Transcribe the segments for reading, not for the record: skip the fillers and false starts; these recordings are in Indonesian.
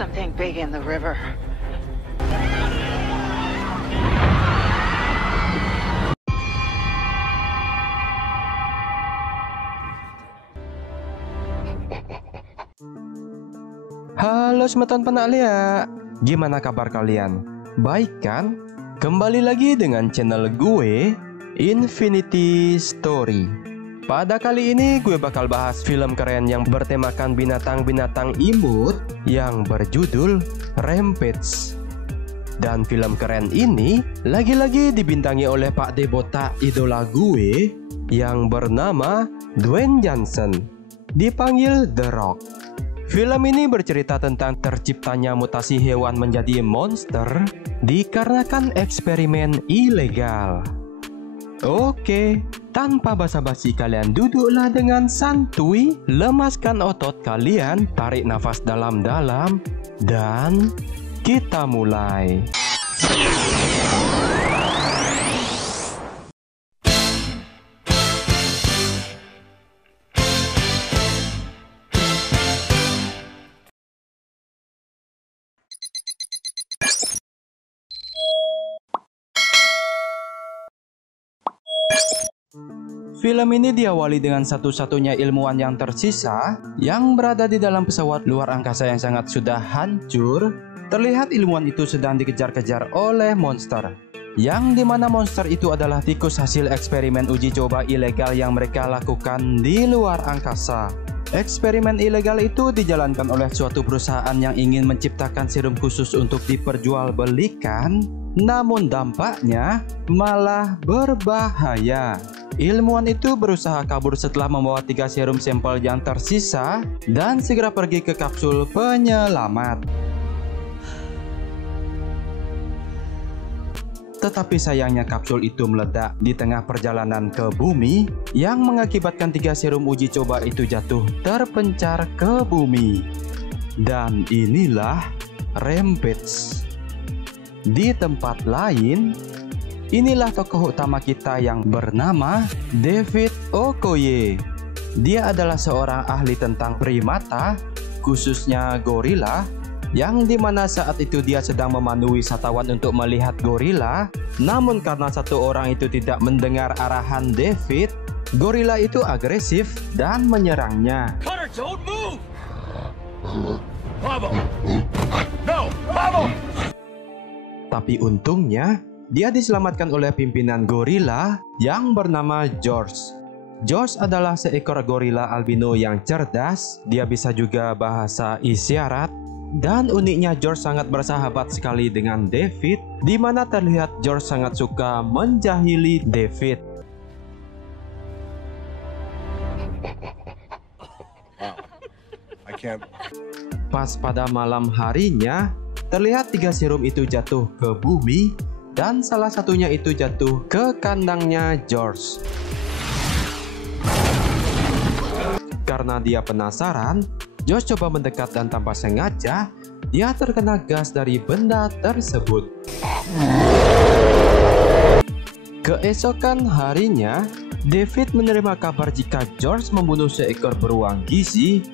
something big in the river. Halo semeton penalia, gimana kabar kalian? Baik kan? Kembali lagi dengan channel gue, Infinity Story. Pada kali ini gue bakal bahas film keren yang bertemakan binatang-binatang imut yang berjudul Rampage. Dan film keren ini lagi-lagi dibintangi oleh Pak De Botak idola gue yang bernama Dwayne Johnson, dipanggil The Rock. Film ini bercerita tentang terciptanya mutasi hewan menjadi monster dikarenakan eksperimen ilegal. Oke, tanpa basa-basi kalian duduklah dengan santuy, lemaskan otot kalian, tarik nafas dalam-dalam, dan kita mulai. Film ini diawali dengan satu-satunya ilmuwan yang tersisa yang berada di dalam pesawat luar angkasa yang sangat sudah hancur. Terlihat ilmuwan itu sedang dikejar-kejar oleh monster, yang dimana monster itu adalah tikus hasil eksperimen uji coba ilegal yang mereka lakukan di luar angkasa. Eksperimen ilegal itu dijalankan oleh suatu perusahaan yang ingin menciptakan serum khusus untuk diperjualbelikan, namun dampaknya malah berbahaya. Ilmuwan itu berusaha kabur setelah membawa 3 serum sampel yang tersisa dan segera pergi ke kapsul penyelamat. Tetapi sayangnya kapsul itu meledak di tengah perjalanan ke bumi yang mengakibatkan 3 serum uji coba itu jatuh terpencar ke bumi. Dan inilah Rampage. Di tempat lain, inilah tokoh utama kita yang bernama David Okoye. Dia adalah seorang ahli tentang primata, khususnya gorila, yang dimana saat itu dia sedang memandu wisatawan untuk melihat gorila. Namun karena satu orang itu tidak mendengar arahan David, gorila itu agresif dan menyerangnya. Cutter, don't move! Bravo! No, Bravo! Tapi untungnya dia diselamatkan oleh pimpinan gorila yang bernama George. George adalah seekor gorila albino yang cerdas. Dia bisa juga bahasa isyarat. Dan uniknya George sangat bersahabat sekali dengan David, di mana terlihat George sangat suka menjahili David. Pas pada malam harinya, terlihat 3 serum itu jatuh ke bumi dan salah satunya itu jatuh ke kandangnya George. Karena dia penasaran, George coba mendekat dan tanpa sengaja dia terkena gas dari benda tersebut. Keesokan harinya, David menerima kabar jika George membunuh seekor beruang grizzly,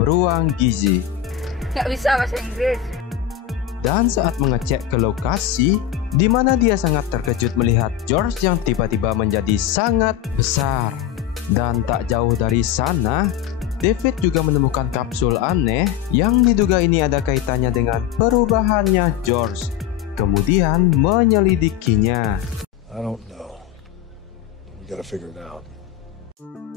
beruang gizi. Nggak bisa bahasa Inggris. Dan saat mengecek ke lokasi, di mana dia sangat terkejut melihat George yang tiba-tiba menjadi sangat besar. Dan tak jauh dari sana, David juga menemukan kapsul aneh yang diduga ini ada kaitannya dengan perubahannya George. Kemudian menyelidikinya. I don't know. We gotta figure it out.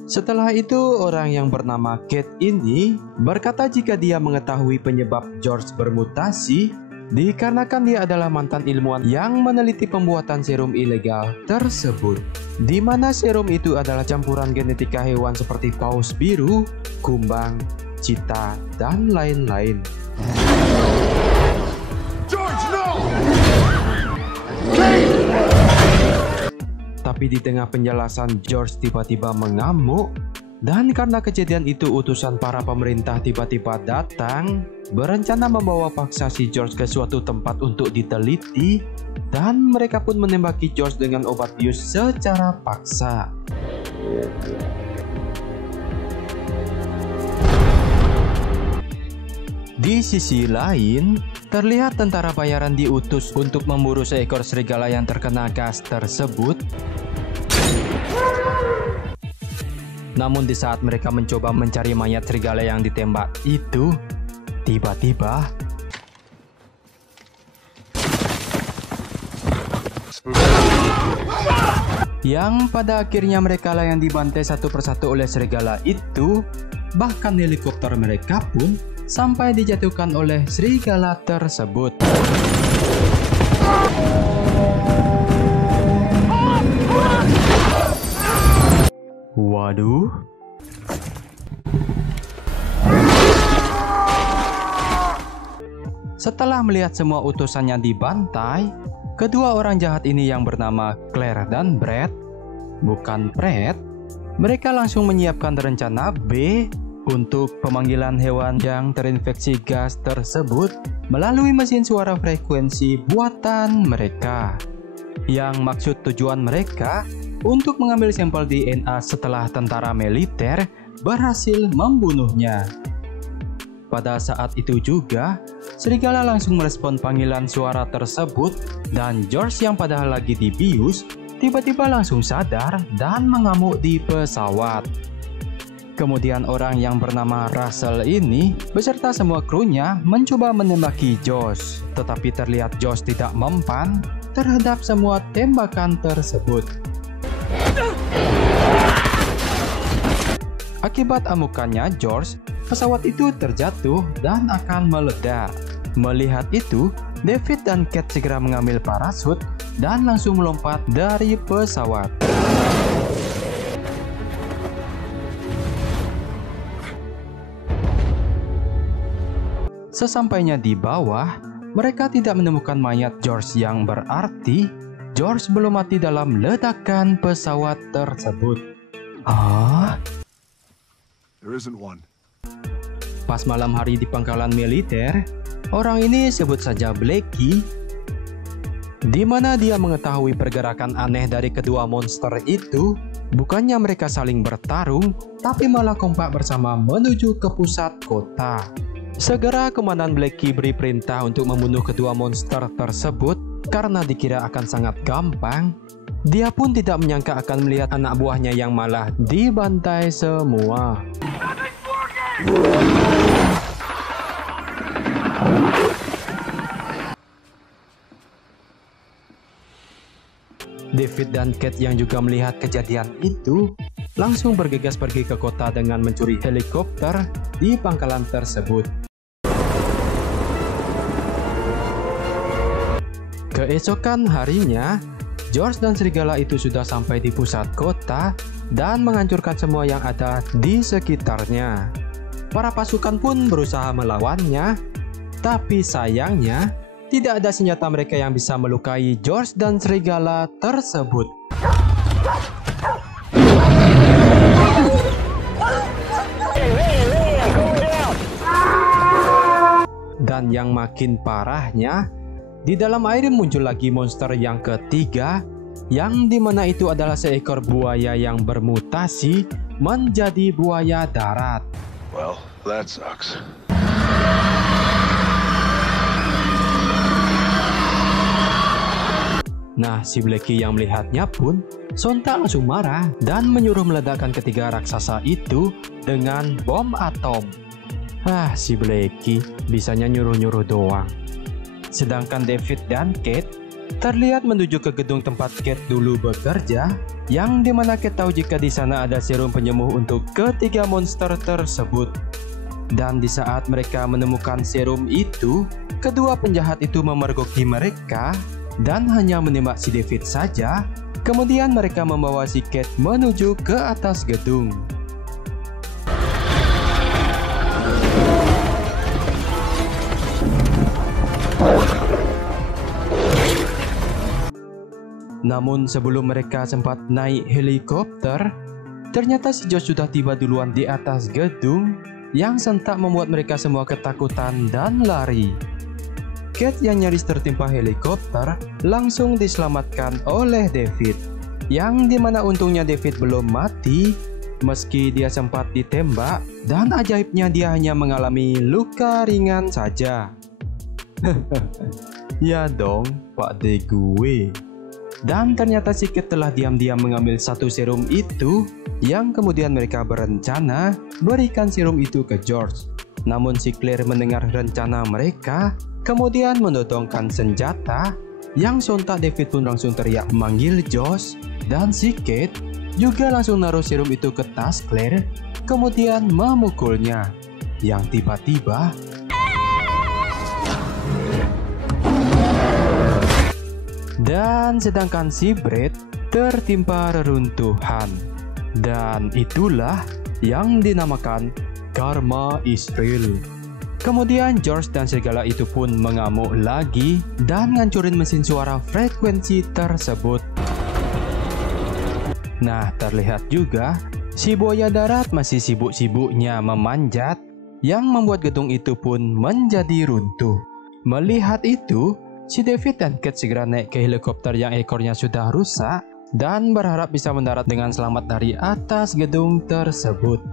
Setelah itu, orang yang bernama Kate ini berkata jika dia mengetahui penyebab George bermutasi dikarenakan dia adalah mantan ilmuwan yang meneliti pembuatan serum ilegal tersebut, di mana serum itu adalah campuran genetika hewan seperti paus biru, kumbang, cheetah, dan lain-lain. George, no! Tapi di tengah penjelasan George tiba-tiba mengamuk. Dan karena kejadian itu utusan para pemerintah tiba-tiba datang, berencana membawa paksa si George ke suatu tempat untuk diteliti. Dan mereka pun menembaki George dengan obat bius secara paksa. Di sisi lain, terlihat tentara bayaran diutus untuk memburu seekor serigala yang terkena gas tersebut. Namun di saat mereka mencoba mencari mayat serigala yang ditembak itu, tiba-tiba yang pada akhirnya mereka lah yang dibantai satu persatu oleh serigala itu. Bahkan helikopter mereka pun sampai dijatuhkan oleh serigala tersebut. Waduh. Setelah melihat semua utusannya dibantai, kedua orang jahat ini yang bernama Claire dan Brad, bukan Fred, mereka langsung menyiapkan rencana B untuk pemanggilan hewan yang terinfeksi gas tersebut melalui mesin suara frekuensi buatan mereka. Yang maksud tujuan mereka untuk mengambil sampel DNA setelah tentara militer berhasil membunuhnya. Pada saat itu juga, serigala langsung merespon panggilan suara tersebut dan George yang padahal lagi dibius tiba-tiba langsung sadar dan mengamuk di pesawat. Kemudian orang yang bernama Russell ini beserta semua krunya mencoba menembaki Josh, tetapi terlihat Josh tidak mempan terhadap semua tembakan tersebut. Akibat amukannya George, pesawat itu terjatuh dan akan meledak. Melihat itu, David dan Kate segera mengambil parasut dan langsung melompat dari pesawat. Sesampainya di bawah, mereka tidak menemukan mayat George yang berarti George belum mati dalam ledakan pesawat tersebut. There isn't one. Pas malam hari di pangkalan militer, orang ini sebut saja Blackie, di mana dia mengetahui pergerakan aneh dari kedua monster itu. Bukannya mereka saling bertarung, tapi malah kompak bersama menuju ke pusat kota. Segera Komandan Blackie beri perintah untuk membunuh kedua monster tersebut karena dikira akan sangat gampang. Dia pun tidak menyangka akan melihat anak buahnya yang malah dibantai semua. David dan Kate yang juga melihat kejadian itu langsung bergegas pergi ke kota dengan mencuri helikopter di pangkalan tersebut. Keesokan harinya, George dan serigala itu sudah sampai di pusat kota dan menghancurkan semua yang ada di sekitarnya. Para pasukan pun berusaha melawannya, tapi sayangnya tidak ada senjata mereka yang bisa melukai George dan serigala tersebut. Dan yang makin parahnya, di dalam air muncul lagi monster yang ketiga, yang dimana itu adalah seekor buaya yang bermutasi menjadi buaya darat. Well, that sucks. Nah, si Blackie yang melihatnya pun sontak langsung marah dan menyuruh meledakkan ketiga raksasa itu dengan bom atom. Si Blackie bisanya nyuruh-nyuruh doang. Sedangkan David dan Kate terlihat menuju ke gedung tempat Kate dulu bekerja, yang dimana Kate tahu jika di sana ada serum penyembuh untuk ketiga monster tersebut. Dan di saat mereka menemukan serum itu, kedua penjahat itu memergoki mereka dan hanya menembak si David saja. Kemudian mereka membawa si Kate menuju ke atas gedung. Namun sebelum mereka sempat naik helikopter, ternyata si Josh sudah tiba duluan di atas gedung, yang sentak membuat mereka semua ketakutan dan lari. Kate yang nyaris tertimpa helikopter langsung diselamatkan oleh David, yang dimana untungnya David belum mati meski dia sempat ditembak, dan ajaibnya dia hanya mengalami luka ringan saja. Ya dong, Pak De gue. Dan ternyata si Kate telah diam-diam mengambil satu serum itu, yang kemudian mereka berencana berikan serum itu ke George. Namun si Claire mendengar rencana mereka, kemudian menodongkan senjata, yang sontak David pun langsung teriak memanggil Josh, dan si Kate juga langsung naruh serum itu ke tas Claire, kemudian memukulnya, yang tiba-tiba dan sedangkan si Brett tertimpa reruntuhan. Dan itulah yang dinamakan karma is real. Kemudian George dan serigala itu pun mengamuk lagi dan ngancurin mesin suara frekuensi tersebut. Nah, terlihat juga si buaya darat masih sibuk-sibuknya memanjat, yang membuat gedung itu pun menjadi runtuh. Melihat itu, si David dan Kate segera naik ke helikopter yang ekornya sudah rusak dan berharap bisa mendarat dengan selamat dari atas gedung tersebut.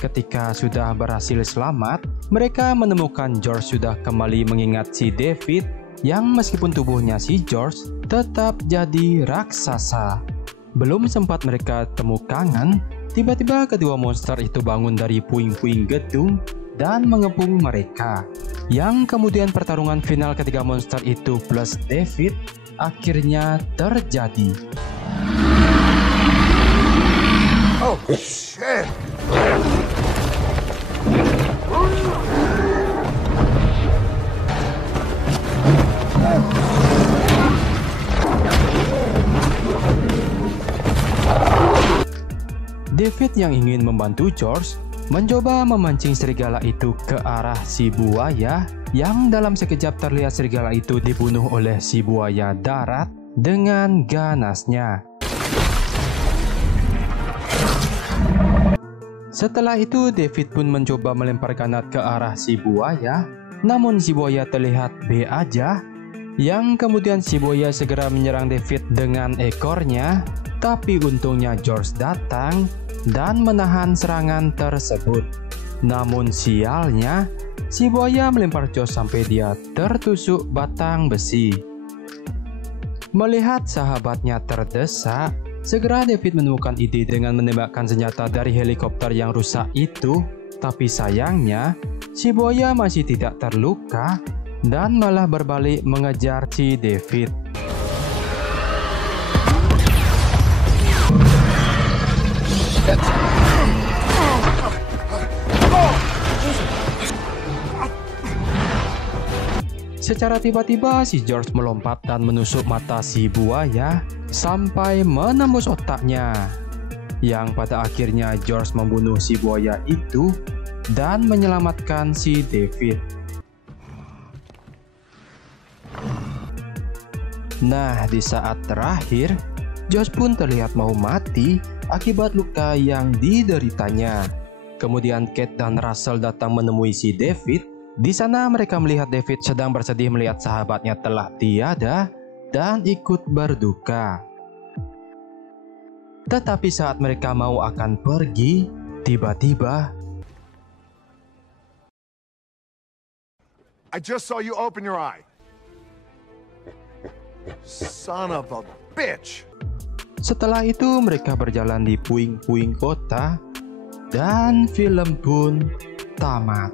Ketika sudah berhasil selamat, mereka menemukan George sudah kembali mengingat si David, yang meskipun tubuhnya si George tetap jadi raksasa. Belum sempat mereka temukan, tiba-tiba kedua monster itu bangun dari puing-puing gedung dan mengepung mereka. Yang kemudian pertarungan final ketiga monster itu plus David akhirnya terjadi. Oh, shit! David yang ingin membantu George mencoba memancing serigala itu ke arah si buaya, yang dalam sekejap terlihat serigala itu dibunuh oleh si buaya darat dengan ganasnya. Setelah itu David pun mencoba melempar granat ke arah si buaya, namun si buaya terlihat B aja, yang kemudian si buaya segera menyerang David dengan ekornya, tapi untungnya George datang dan menahan serangan tersebut. Namun sialnya, si buaya melempar Josh sampai dia tertusuk batang besi. Melihat sahabatnya terdesak, segera David menemukan ide dengan menembakkan senjata dari helikopter yang rusak itu. Tapi sayangnya, si buaya masih tidak terluka dan malah berbalik mengejar si David. Secara tiba-tiba si George melompat dan menusuk mata si buaya sampai menembus otaknya, yang pada akhirnya George membunuh si buaya itu dan menyelamatkan si David. Nah, di saat terakhir, George pun terlihat mau mati akibat luka yang dideritanya. Kemudian Kate dan Russell datang menemui si David. Di sana mereka melihat David sedang bersedih melihat sahabatnya telah tiada dan ikut berduka. Tetapi saat mereka mau akan pergi, tiba-tiba I just saw you open your eye. Son of a bitch. Setelah itu mereka berjalan di puing-puing kota dan film pun tamat.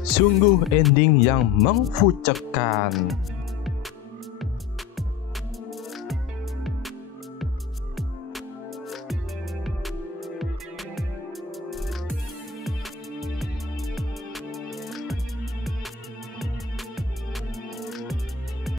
Sungguh ending yang memfucekkan.